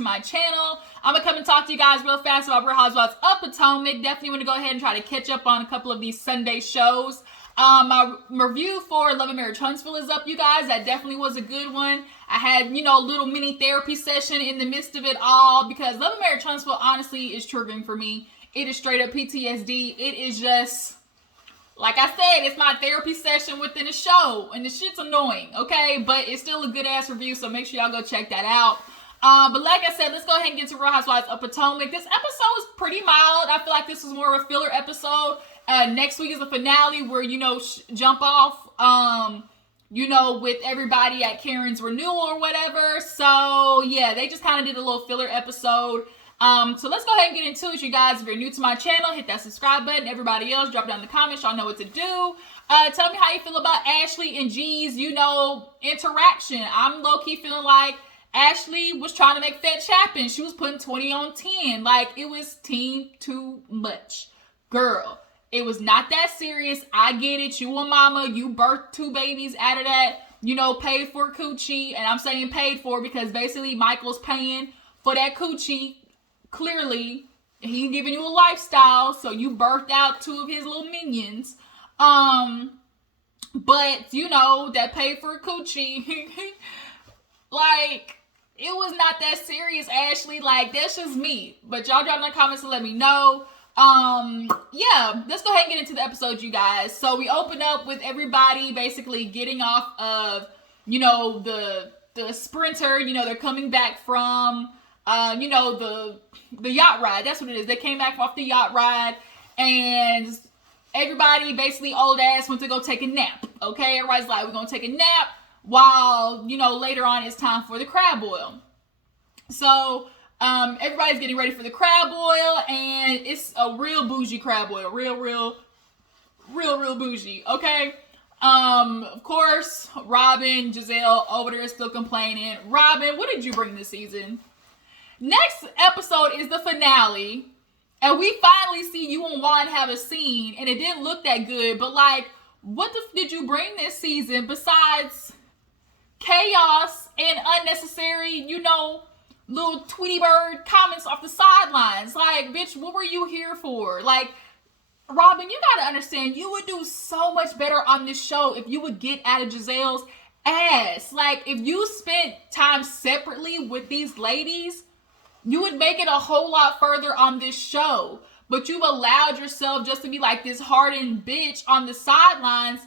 to my channel. I'm going to come and talk to you guys real fast about Real Housewives of Potomac. Definitely want to go ahead and try to catch up on a couple of these Sunday shows. My review for Love and Marriage Huntsville is up, you guys. That definitely was a good one. I had, a little mini therapy session in the midst of it all because Love and Marriage Huntsville honestly is triggering for me. It is straight up PTSD. It is just, like I said, it's my therapy session within a show, and the shit's annoying, okay? But it's still a good-ass review, so make sure y'all go check that out. But like I said, let's go ahead and get to Real Housewives of Potomac. This episode was pretty mild. I feel like this was more of a filler episode. Next week is the finale where, jump off, with everybody at Karen's renewal or whatever. So, yeah, they just kind of did a little filler episode. So let's go ahead and get into it, you guys. If you're new to my channel, hit that subscribe button. Everybody else, drop down in the comments. Y'all know what to do. Tell me how you feel about Ashley and G's, interaction. I'm low-key feeling like Ashley was trying to make fetch happen. She was putting 20 on 10. Like, it was team too much. Girl, it was not that serious. I get it. You a mama. You birthed 2 babies out of that. Paid for coochie. And I'm saying paid for because basically Michael's paying for that coochie. Clearly, he giving you a lifestyle, so you birthed out 2 of his little minions. But, that paid for coochie. Like, it was not that serious, Ashley. Like, that's just me. But y'all drop in the comments and let me know. Yeah, let's go ahead and get into the episode, you guys. So we open up with everybody basically getting off of, the sprinter. They're coming back from, the yacht ride. That's what it is. They came back off the yacht ride, and everybody basically old ass went to go take a nap. Okay, everybody's like, we're gonna take a nap while later on it's time for the crab boil. So everybody's getting ready for the crab boil, and it's a real bougie crab boil. Real bougie. Okay. Of course, Robin, Gizelle over there still complaining. Robin, what did you bring this season? Next episode is the finale, and we finally see you and Juan have a scene, and it didn't look that good, but like, what did you bring this season besides chaos and unnecessary, little Tweety Bird comments off the sidelines? Like, bitch, what were you here for? Like, Robin, you gotta understand, you would do so much better on this show if you would get out of Gizelle's ass. Like, if you spent time separately with these ladies, you would make it a whole lot further on this show. But you've allowed yourself just to be like this hardened bitch on the sidelines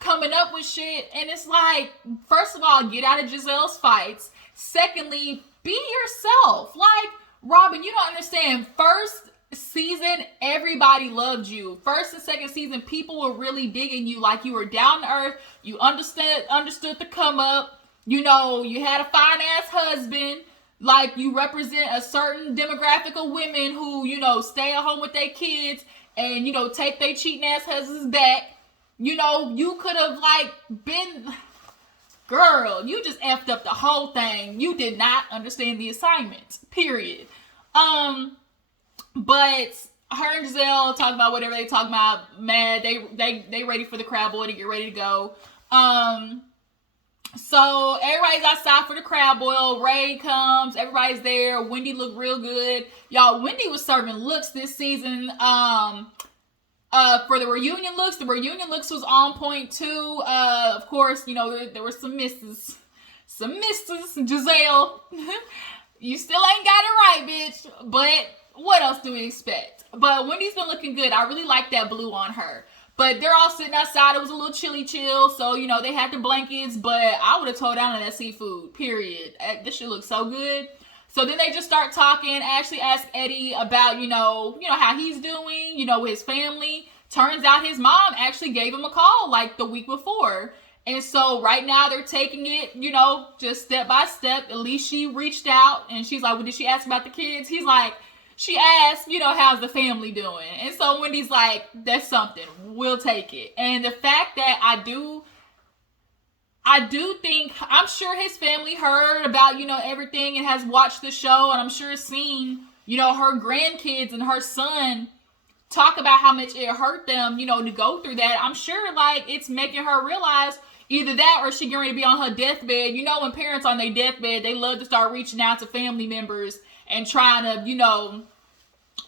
coming up with shit. And it's like, first of all, get out of Gizelle's fights. Secondly, be yourself. Like, Robin, you don't understand. First season, everybody loved you. First and second season, people were really digging you. Like, you were down to earth. You understood the come up. You had a fine ass husband. Like, you represent a certain demographic of women who, stay at home with their kids and, take their cheating ass husbands back. You could have, been... Girl, you just effed up the whole thing. You did not understand the assignment. Period. But her and Gizelle talk about whatever they talk about. Mad. They ready for the crab boil to get ready to go. So everybody's outside for the crab boil. Ray comes. Everybody's there. Wendy looked real good. Y'all, Wendy was serving looks this season. For the reunion looks was on point too. Of course, there were some misses. Gizelle, you still ain't got it right, bitch. But what else do we expect? But Wendy's been looking good. I really like that blue on her. But they're all sitting outside. It was a little chilly chill. So, they had the blankets. But I would have tore down on that seafood. Period. This shit looks so good. So then they just start talking. Ashley asked Eddie about, how he's doing, with his family. Turns out his mom actually gave him a call like the week before. And so right now they're taking it, just step by step. At least she reached out and she's like, well, did she ask about the kids? He's like, she asked, how's the family doing? And so Wendy's like, that's something. We'll take it. And the fact that I do think, I'm sure his family heard about, everything and has watched the show. And I'm sure seen, her grandkids and her son talk about how much it hurt them, to go through that. I'm sure, it's making her realize, Either that or she getting ready to be on her deathbed. You know, when parents on their deathbed, they love to start reaching out to family members and trying to, you know,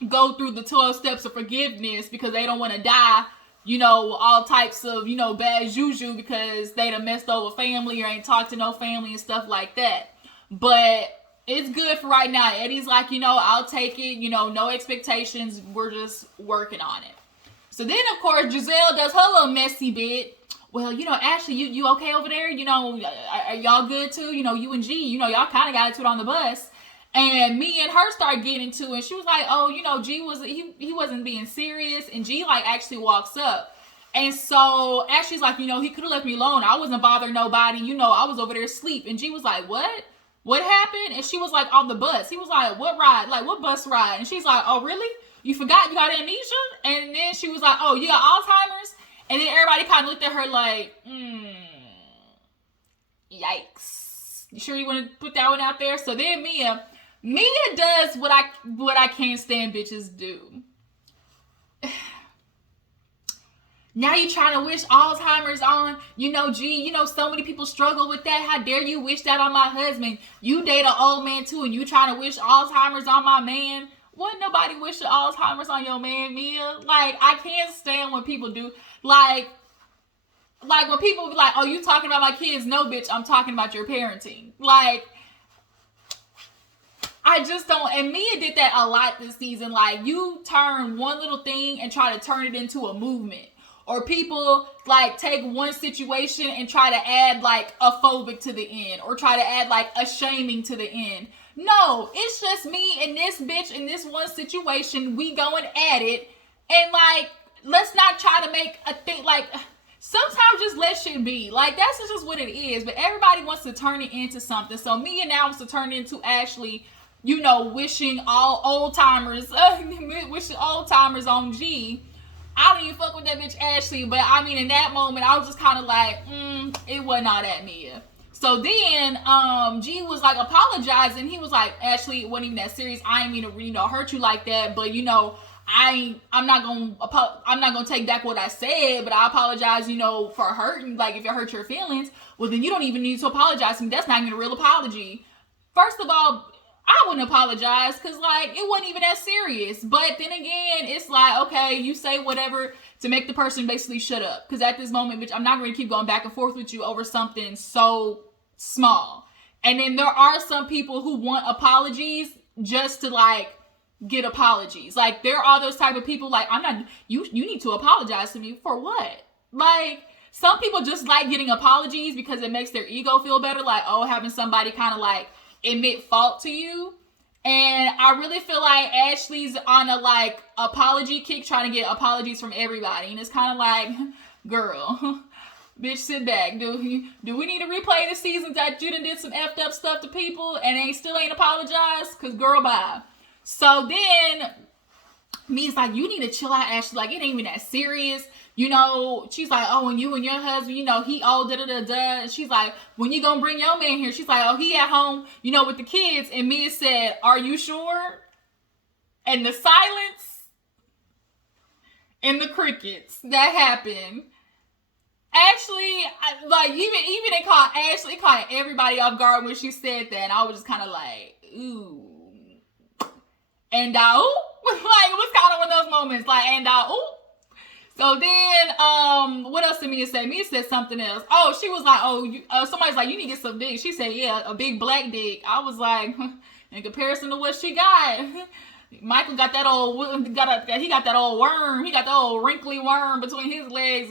go through the 12 steps of forgiveness because they don't want to die, you know, all types of, you know, bad juju because they done messed over family or ain't talked to no family and stuff like that. But it's good for right now. Eddie's like, you know, I'll take it, you know, no expectations. We're just working on it. So then, of course, Gizelle does her little messy bit. Well, you know, Ashley, you okay over there? You know, are y'all good too? You know, you and G, you know, y'all kind of got into it on the bus. And me and her started getting into it. And she was like, oh, you know, G he wasn't being serious. And G, like, actually walks up. And so Ashley's like, you know, he could have left me alone. I wasn't bothering nobody. You know, I was over there asleep. And G was like, what? What happened? And she was like, on the bus. He was like, what ride? Like, what bus ride? And she's like, oh, really? You forgot you got amnesia? And then she was like, oh, you got Alzheimer's? And then everybody kind of looked at her like, yikes. You sure you want to put that one out there? So then Mia does what I can't stand bitches do. Now you trying to wish Alzheimer's on, you know, G, you know, so many people struggle with that. How dare you wish that on my husband? You date an old man too, and you trying to wish Alzheimer's on my man. Wouldn't nobody wish Alzheimer's on your man, Mia? Like, I can't stand when people do, like when people be like, oh, you talking about my kids? No, bitch, I'm talking about your parenting. Like, I just don't, and Mia did that a lot this season. Like, you turn one little thing and try to turn it into a movement. Or people, like, take one situation and try to add, like, a phobic to the end. Or try to add, like, a shaming to the end. No, it's just me and this bitch in this one situation. We going at it. And, like, let's not try to make a thing, like, sometimes just let shit be. Like, that's just what it is. But everybody wants to turn it into something. So Mia now wants to turn it into Ashley, you know, wishing all old timers, wishing old timers on G. I don't even fuck with that bitch Ashley. But, I mean, in that moment, I was just kind of like, it wasn't all that Mia. So then, G was like apologizing. He was like, Ashley, it wasn't even that serious. I ain't mean to, you know, hurt you like that. But, you know, I'm not gonna take back what I said, but I apologize, you know, for hurting. Like, if it hurt your feelings, well, then you don't even need to apologize to me. That's not even a real apology. First of all, I wouldn't apologize because, like, it wasn't even that serious. But then again, it's like, okay, you say whatever to make the person basically shut up. Because at this moment, bitch, I'm not going to keep going back and forth with you over something so small. And then there are some people who want apologies just to, like, get apologies. Like, there are those type of people, like, you need to apologize to me for what? Like, some people just like getting apologies because it makes their ego feel better. Like, oh, having somebody kind of, like, admit fault to you. And I really feel like Ashley's on a, like, apology kick, trying to get apologies from everybody. And it's kind of like, girl, bitch, sit back. Do we need to replay the seasons that you done did some effed up stuff to people and still ain't apologized? Because, girl, bye. So then Mia's like, you need to chill out, Ashley. Like, it ain't even that serious. You know, she's like, oh, and you and your husband, you know, he old, da-da-da-da. And she's like, when you gonna bring your man here? She's like, oh, he at home, you know, with the kids. And Mia said, are you sure? And the silence and the crickets that happened. Actually, like, even it caught Ashley, it caught everybody off guard when she said that. And I was just kind of like, ooh. And like, it was kind of one of those moments, like, and ooh. So then, what else did Mia say? Mia said something else. Oh, she was like, somebody's like, you need to get some dick. She said, yeah, a big black dick. I was like, in comparison to what she got, Michael got that old worm. He got that old wrinkly worm between his legs.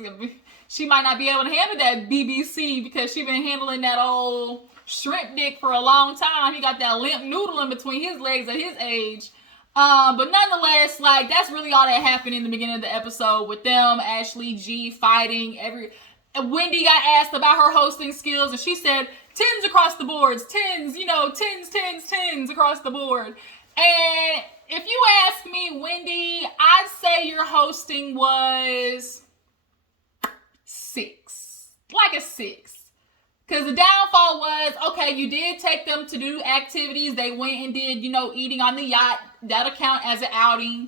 She might not be able to handle that BBC because she been handling that old shrimp dick for a long time. He got that limp noodle in between his legs at his age. But nonetheless, like, that's really all that happened in the beginning of the episode with them, Ashley, G, fighting. Wendy got asked about her hosting skills, and she said, 10s across the boards, 10s, you know, 10s across the board. And if you ask me, Wendy, I'd say your hosting was 6. Like a 6. Because the downfall was, okay, you did take them to do activities. They went and did, you know, eating on the yacht. That'll count as an outing.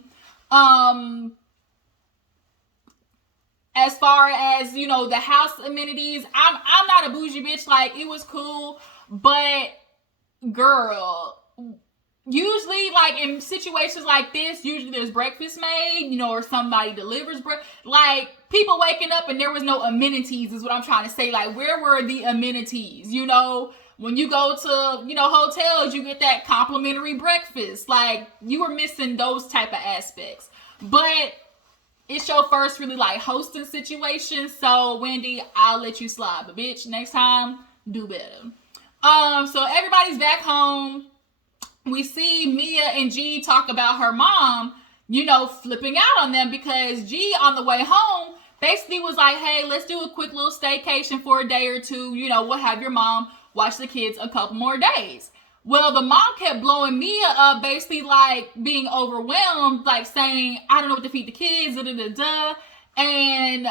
as far as, you know, the house amenities, I'm not a bougie bitch. Like, it was cool, but girl, usually, like, in situations like this, usually there's breakfast made, you know, or somebody delivers like, people waking up and there was no amenities is what I'm trying to say. Like, where were the amenities? You know, when you go to, you know, hotels, you get that complimentary breakfast. Like, you were missing those type of aspects. But it's your first really, like, hosting situation. So, Wendy, I'll let you slide. But, bitch, next time, do better. So everybody's back home. We see Mia and G talk about her mom, you know, flipping out on them because G on the way home basically was like, hey, let's do a quick little staycation for a day or two. You know, we'll have your mom watch the kids a couple more days. Well, the mom kept blowing Mia up, basically like being overwhelmed, like saying, I don't know what to feed the kids, And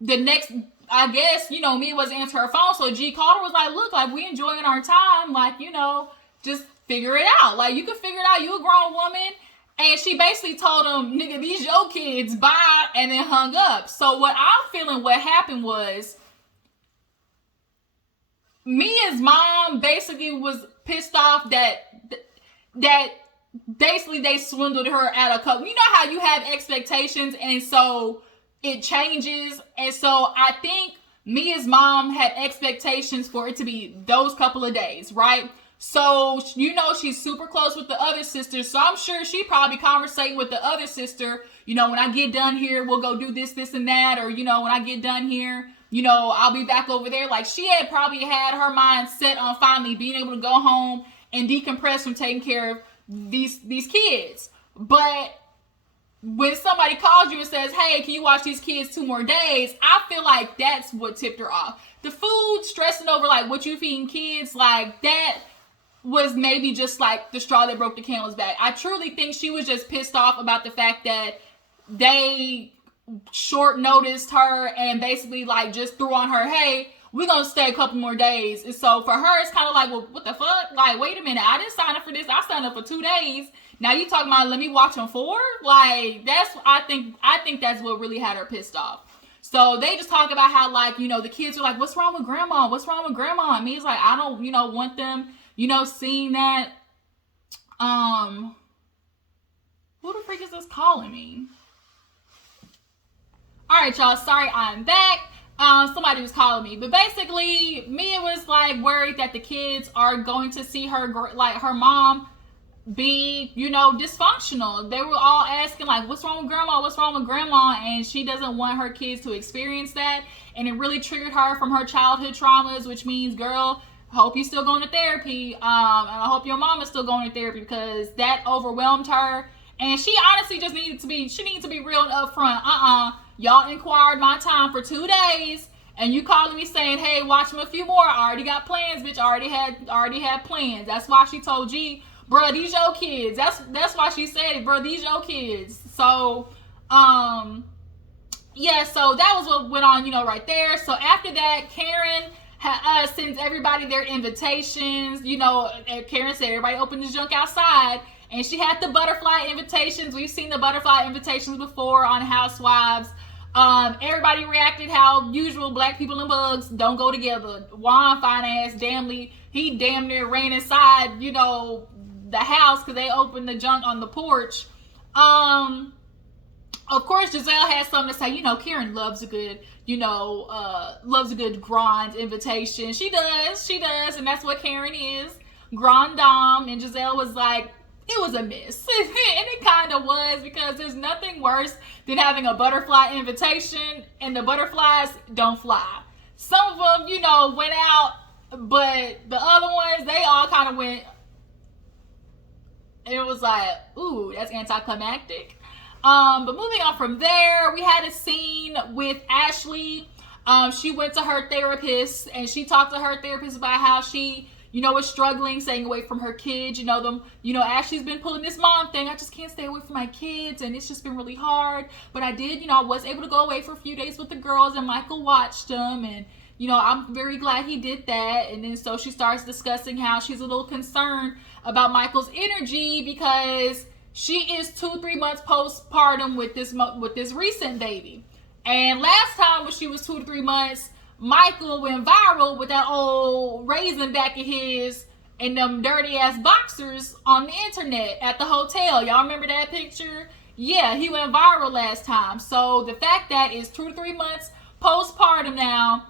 the next, I guess, you know, Mia wasn't answering her phone, so G called her, was like, look, like, we enjoying our time, like, you know, just figure it out. Like, you can figure it out, you a grown woman. And she basically told him, nigga, these your kids, bye, and then hung up. So what I'm feeling what happened was, Mia's mom basically was pissed off that basically they swindled her at a couple. You know how you have expectations, and so it changes. And so I think Mia's mom had expectations for it to be those couple of days, right? So, you know, she's super close with the other sister. So I'm sure she probably conversating with the other sister, you know, when I get done here, we'll go do this, and that. Or, you know, when I get done here, you know, I'll be back over there. Like, she had probably had her mind set on finally being able to go home and decompress from taking care of these kids. But when somebody calls you and says, hey, can you watch these kids 2 more days? I feel like that's what tipped her off. The food, stressing over, like, what you feeding kids, like, that was maybe just, like, the straw that broke the camel's back. I truly think she was just pissed off about the fact that they short noticed her and basically, like, just threw on her, hey, we're gonna stay a couple more days. And so for her, it's kind of like, well, what the fuck? Like, wait a minute, I didn't sign up for this. I signed up for 2 days. Now you talking about let me watch them 4? Like, that's, I think that's what really had her pissed off. So they just talk about how, like, you know, the kids are like, what's wrong with grandma? What's wrong with grandma? And me's like, I don't, you know, want them, you know, seeing that. Who the freak is this calling me? All right, y'all, sorry, I'm back. Somebody was calling me, but basically Mia was like worried that the kids are going to see her, like, her mom be, you know, dysfunctional. They were all asking, like, what's wrong with grandma? What's wrong with grandma? And she doesn't want her kids to experience that. And it really triggered her from her childhood traumas, which means, girl, hope you're still going to therapy. And I hope your mom is still going to therapy, because that overwhelmed her. And she honestly just needed to be real and upfront. Y'all inquired my time for 2 days, and you calling me saying, hey, watch them a few more. I already got plans, bitch. I already had plans. That's why she told G, bruh, these your kids. That's why she said it, bruh, these your kids. So, yeah, so that was what went on, you know, right there. So after that, Karen sends everybody their invitations. You know, Karen said, everybody open the junk outside. And she had the butterfly invitations. We've seen the butterfly invitations before on Housewives. Everybody reacted how usual black people and bugs don't go together. Juan, fine ass, he damn near ran inside, you know, the house because they opened the junk on the porch. Of course, Gizelle has something to say. You know, Karen loves a good, you know, grand invitation. She does, and that's what Karen is, grand dame. And Gizelle was like, it was a miss. And it kind of was, because there's nothing worse than having a butterfly invitation and the butterflies don't fly. Some of them, you know, went out, but the other ones, they all kind of went, and it was like, ooh, that's anticlimactic. But moving on from there, we had a scene with Ashley. She went to her therapist, and she talked to her therapist about how she, you know, was struggling, staying away from her kids. Ashley's been pulling this mom thing. I just can't stay away from my kids, and it's just been really hard. But I did, you know, I was able to go away for a few days with the girls, and Michael watched them, and, you know, I'm very glad he did that. And then so she starts discussing how she's a little concerned about Michael's energy, because she is 2-3 months postpartum with this recent baby. And last time when she was 2 to 3 months, Michael went viral with that old raisin back of his and them dirty ass boxers on the internet at the hotel. Y'all remember that picture? Yeah, he went viral last time. So the fact that it's 2 to 3 months postpartum now,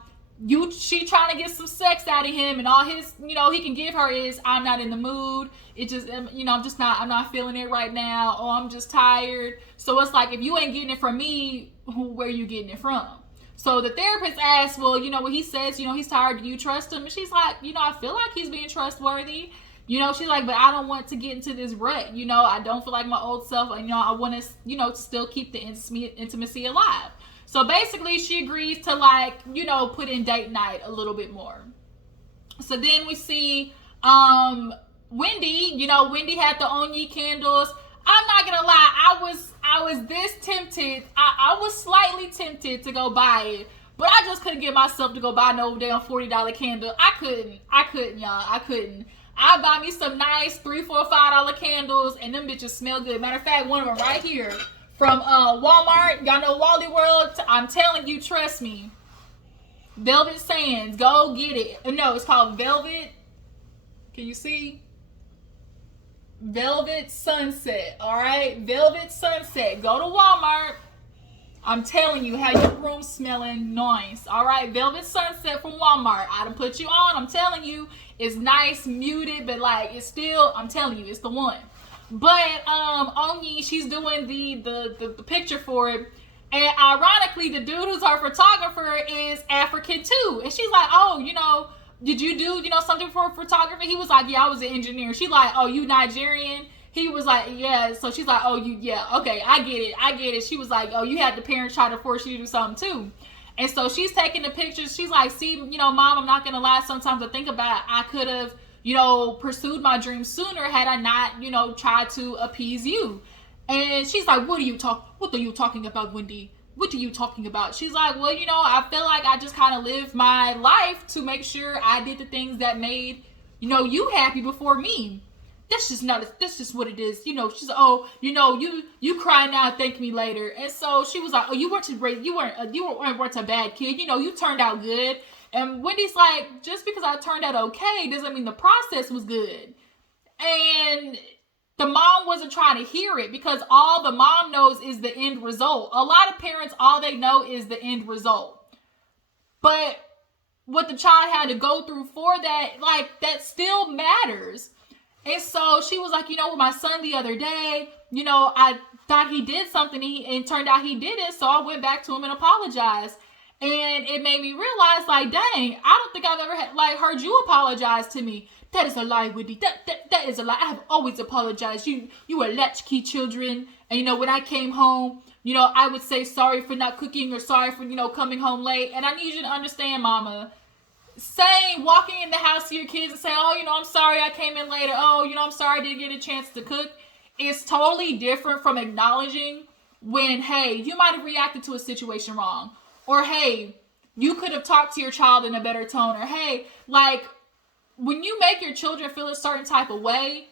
she trying to get some sex out of him, and all his, he can give her is, I'm not in the mood. It just, I'm not feeling it right now. Oh, I'm just tired. So it's like, if you ain't getting it from me, where you getting it from? So the therapist asked, well, when he says, he's tired, do you trust him? And she's like, I feel like he's being trustworthy. She's like, but I don't want to get into this rut. I don't feel like my old self. I want to, to still keep the intimacy alive. So basically, she agrees to put in date night a little bit more. So then we see Wendy. Wendy had the Onyi candles. I'm not gonna lie, I was this tempted. I was slightly tempted to go buy it, but I just couldn't get myself to go buy no damn $40 candle. I couldn't, y'all. I couldn't. I buy me some nice $3, $4, $5 candles, and them bitches smell good. Matter of fact, one of them right here. From Walmart, y'all know Wally World. I'm telling you, trust me. Velvet Sands, go get it. No, it's called Velvet. Can you see? Velvet Sunset. All right, Velvet Sunset. Go to Walmart. I'm telling you, how your room smelling nice. All right, Velvet Sunset from Walmart. I done put you on. I'm telling you, it's nice, muted, but it's still. I'm telling you, it's the one. But Onyi, she's doing the picture for it, and ironically, the dude who's her photographer is African too. And she's like, oh, did you do something for photography? He was like, yeah, I was an engineer. She's like, oh, you Nigerian? He was like, yeah. So she's like, oh, okay, I get it. She was like, oh, you had the parents try to force you to do something too. And so she's taking the pictures. She's like, see, Mom, I'm not gonna lie. Sometimes I think about I could have pursued my dreams sooner had I not, tried to appease you. And she's like, what are you talking about, Wendy? What are you talking about? She's like, well, I feel like I just kind of lived my life to make sure I did the things that made, you happy before me. That's just what it is. She's like, oh, you cry now, thank me later. And so she was like, oh, you weren't a bad kid. You turned out good. And Wendy's like, just because I turned out okay doesn't mean the process was good. And the mom wasn't trying to hear it because all the mom knows is the end result. A lot of parents, all they know is the end result. But what the child had to go through for that, that still matters. And so she was like, with my son the other day, I thought he did something and turned out he did it. So I went back to him and apologized. And it made me realize, dang, I don't think I've ever heard you apologize to me. That is a lie, Wendy. That is a lie. I have always apologized. You were latchkey children. And, when I came home, I would say sorry for not cooking or sorry for, coming home late. And I need you to understand, Mama. Walking in the house to your kids and saying, oh, I'm sorry I came in later. Oh, I'm sorry I didn't get a chance to cook. It's totally different from acknowledging when, hey, you might have reacted to a situation wrong. Or, hey, you could have talked to your child in a better tone. Or, hey, when you make your children feel a certain type of way,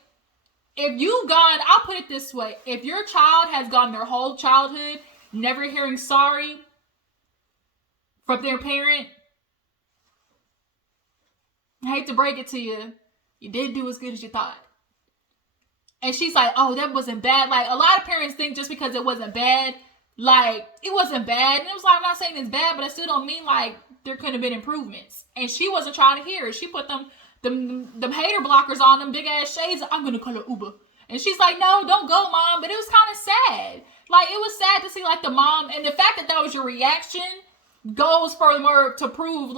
I'll put it this way. If your child has gone their whole childhood never hearing sorry from their parent, I hate to break it to you, you didn't do as good as you thought. And she's like, oh, that wasn't bad. A lot of parents think just because it wasn't bad, it wasn't bad. And it was I'm not saying it's bad, but I still don't mean there couldn't have been improvements. And she wasn't trying to hear it. She put them hater blockers on, them big ass shades. I'm gonna call her Uber. And she's like, no, don't go, Mom. But it was kind of sad. It was sad to see the mom, and the fact that was your reaction goes further to prove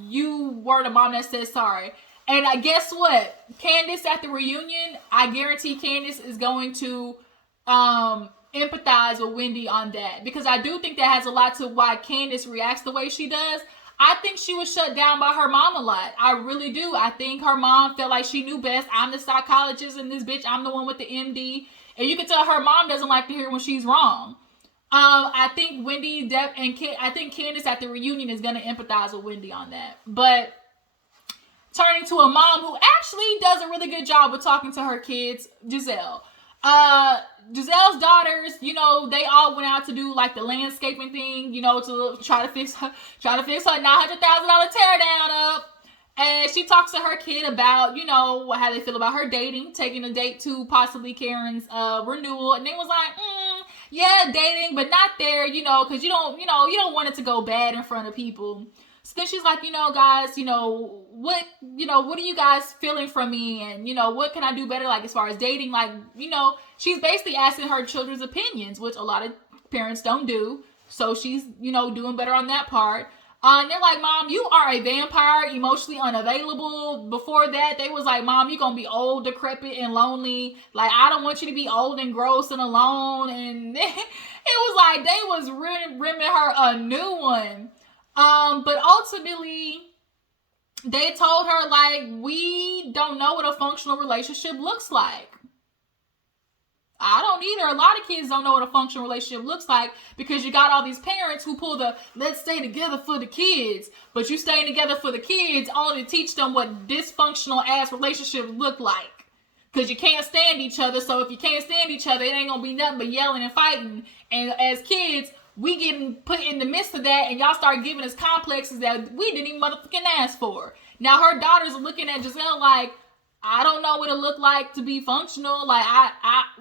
you were the mom that said sorry. And I guess what? Candace at the reunion, I guarantee Candace is going to empathize with Wendy on that, because I do think that has a lot to why Candace reacts the way she does. I think she was shut down by her mom a lot. I really do. I think her mom felt like she knew best. I'm the psychologist in this bitch. I'm the one with the MD. And you can tell her mom doesn't like to hear when she's wrong. I think I think Candace at the reunion is going to empathize with Wendy on that. But turning to a mom who actually does a really good job with talking to her kids, Gizelle. Uh, Gizelle's daughters, they all went out to do like the landscaping thing, to try to fix her $900,000 tear down up. And she talks to her kid about, how they feel about her dating, taking a date to possibly Karen's renewal. And they was like, yeah, dating, but not there, because you don't want it to go bad in front of people. So then she's like, guys, what are you guys feeling from me? And, what can I do better? Like, as far as dating, like, she's basically asking her children's opinions, which a lot of parents don't do. So she's, doing better on that part. And they're like, Mom, you are a vampire, emotionally unavailable. Before that, they was like, Mom, you're going to be old, decrepit, and lonely. Like, I don't want you to be old and gross and alone. And it was like, they was rimming her a new one. But ultimately, they told her, like, we don't know what a functional relationship looks like. I don't either. A lot of kids don't know what a functional relationship looks like because you got all these parents who pull the let's stay together for the kids, but you staying together for the kids only to teach them what dysfunctional ass relationships look like. Because you can't stand each other, so if you can't stand each other, it ain't gonna be nothing but yelling and fighting. And as kids, we getting put in the midst of that, and y'all start giving us complexes that we didn't even motherfucking ask for. Now her daughters are looking at Gizelle like, I don't know what it looked like to be functional. Like,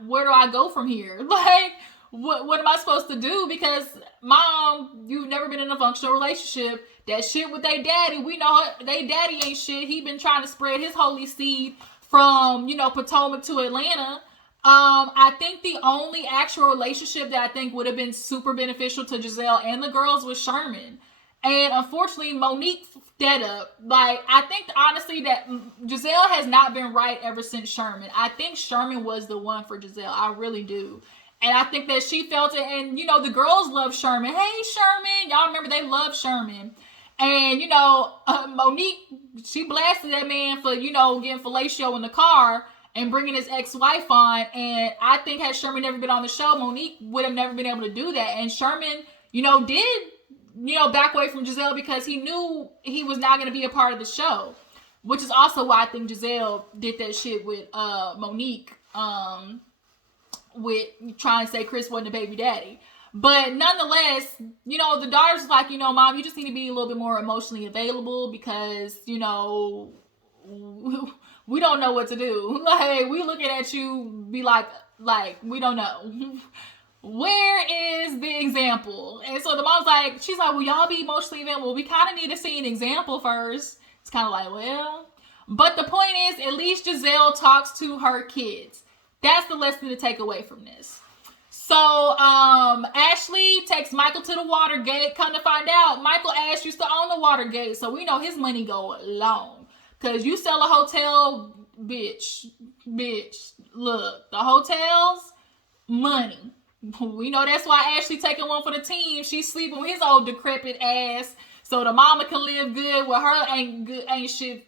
where do I go from here? Like, what am I supposed to do? Because, Mom, you've never been in a functional relationship. That shit with they daddy, we know they daddy ain't shit. He been trying to spread his holy seed from, Potomac to Atlanta. I think the only actual relationship that I think would have been super beneficial to Gizelle and the girls was Sherman. And unfortunately, Monique that up. Like, I think honestly that Gizelle has not been right ever since Sherman. I think Sherman was the one for Gizelle. I really do. And I think that she felt it. And, the girls love Sherman. Hey, Sherman. Y'all remember they love Sherman. And, Monique, she blasted that man for, getting fellatio in the car and bringing his ex-wife on. And I think had Sherman never been on the show, Monique would have never been able to do that. And Sherman, did back away from Gizelle because he knew he was not going to be a part of the show, which is also why I think Gizelle did that shit with Monique, with trying to say Chris wasn't a baby daddy. But nonetheless, the daughter's like, Mom, you just need to be a little bit more emotionally available because, we don't know what to do. Like, we looking at you, be like, we don't know. Where is the example? And so the mom's like, she's like, well, y'all be emotionally available. Well, we kind of need to see an example first. It's kind of like, well, but the point is, at least Gizelle talks to her kids. That's the lesson to take away from this. So, Ashley takes Michael to the Watergate. Come to find out, Michael Ash used to own the Watergate, so we know his money go long. Cause you sell a hotel, bitch, look, the hotels, money. We know that's why Ashley taking one for the team. She's sleeping with his old decrepit ass, so the mama can live good. Well, her ain't shit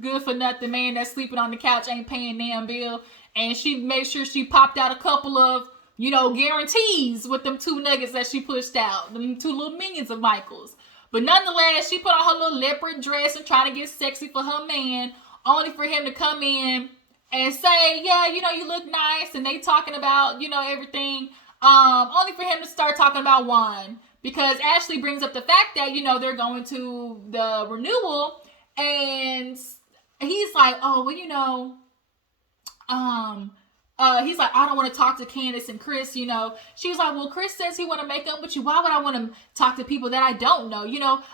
good for nothing. Man that's sleeping on the couch ain't paying damn bill, and she made sure she popped out a couple of guarantees with them 2 nuggets that she pushed out, them 2 little minions of Michael's. But nonetheless, she put on her little leopard dress and trying to get sexy for her man, only for him to come in and say, yeah, you look nice, and they talking about, everything, only for him to start talking about Juan, because Ashley brings up the fact that, they're going to the renewal, and he's like, oh, well, he's like, I don't want to talk to Candace and Chris, She was like, well, Chris says he want to make up with you. Why would I want to talk to people that I don't know?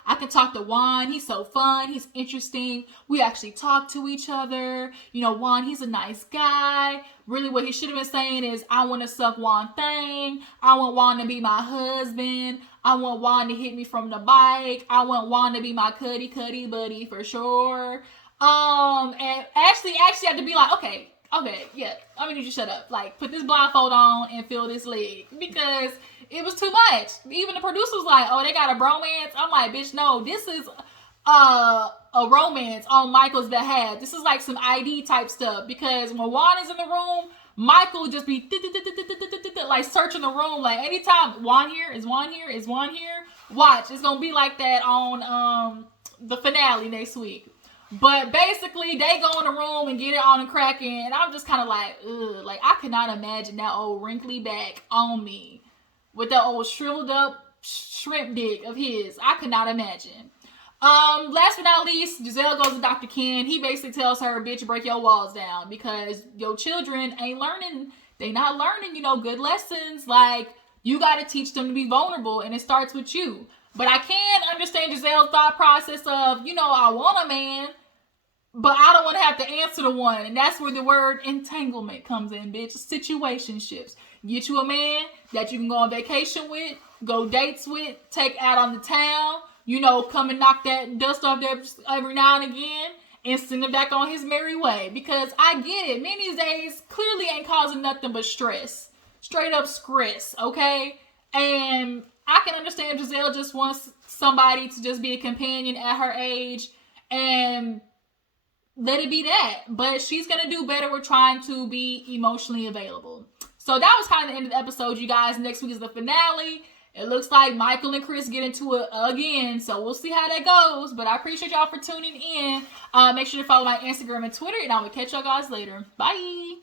I can talk to Juan. He's so fun. He's interesting. We actually talk to each other. Juan, he's a nice guy. Really what he should have been saying is, I want to suck Juan thing. I want Juan to be my husband. I want Juan to hit me from the bike. I want Juan to be my cuddy buddy for sure. And Ashley had to be like, okay, yeah, I'm gonna need you to shut up. Like, put this blindfold on and feel this leg. Because it was too much. Even the producer was like, oh, they got a bromance? I'm like, bitch, no, this is a romance on Michael's behalf. This is like some ID type stuff. Because when Juan is in the room, Michael just be like searching the room. Like, anytime, Juan here? Is Juan here? Watch, it's gonna be like that on the finale next week. But basically, they go in the room and get it on and cracking, and I'm just kind of like, ugh, like I could not imagine that old wrinkly back on me with that old shriveled up shrimp dick of his. I could not imagine. Last but not least, Gizelle goes to Dr. Ken. He basically tells her, bitch, break your walls down because your children ain't learning. They not learning, good lessons. Like, you got to teach them to be vulnerable, and it starts with you. But I can understand Gizelle's thought process of, I want a man, but I don't want to have to answer the one. And that's where the word entanglement comes in, bitch. Situationships. Get you a man that you can go on vacation with, go dates with, take out on the town, come and knock that dust off there every now and again, and send him back on his merry way. Because I get it. Men these days clearly ain't causing nothing but stress. Straight up stress, okay? And I can understand Gizelle just wants somebody to just be a companion at her age and let it be that. But she's going to do better with trying to be emotionally available. So that was kind of the end of the episode, you guys. Next week is the finale. It looks like Michael and Chris get into it again. So we'll see how that goes. But I appreciate y'all for tuning in. Make sure to follow my Instagram and Twitter. And I will catch y'all guys later. Bye.